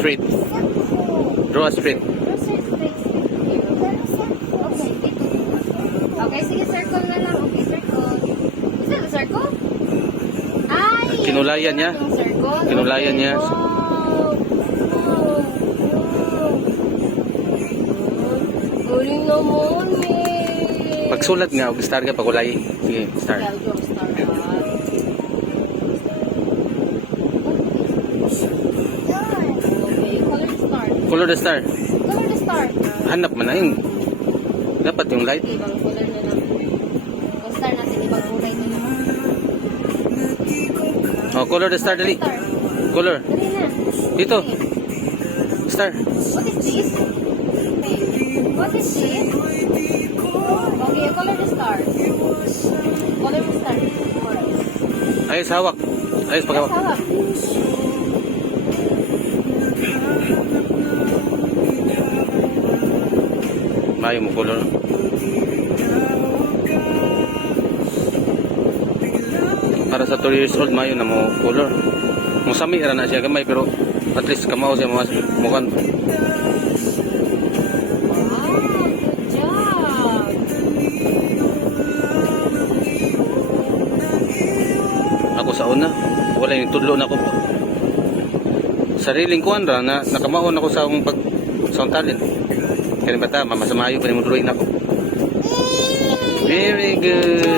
straight. Draw a straight. Okay. Okay, sige, circle na lang. Okay, circle. Gusto mo circle? Ay! Kinulayan niya. Circle. Kinulayan niya. Wow. Galing naman eh. Pagsulat nga, og star ka pagulay. Sige, star. Color the star. Color the star. Hanap man na. Dapat yung light. Ibang color na lang. Yung star natin, ibang kulay na lang. Oh, color the star dali. Color. Dito. Star. What is this? What is this? Color the star. Color the star. Ayos hawak. Ayos paghawak. Hawak. Mayo mo color. Para sa 2 years old, mayo na mo color. Musami ra na siya gamay pero at least kamao siya mga mukan. Wow, Una, wala yung tudlo na ko. Sariling kuan ra na nakamaon ako sa akong pag sa talent. Kani bata, mamasamayo pa ni mo na ako. Very good.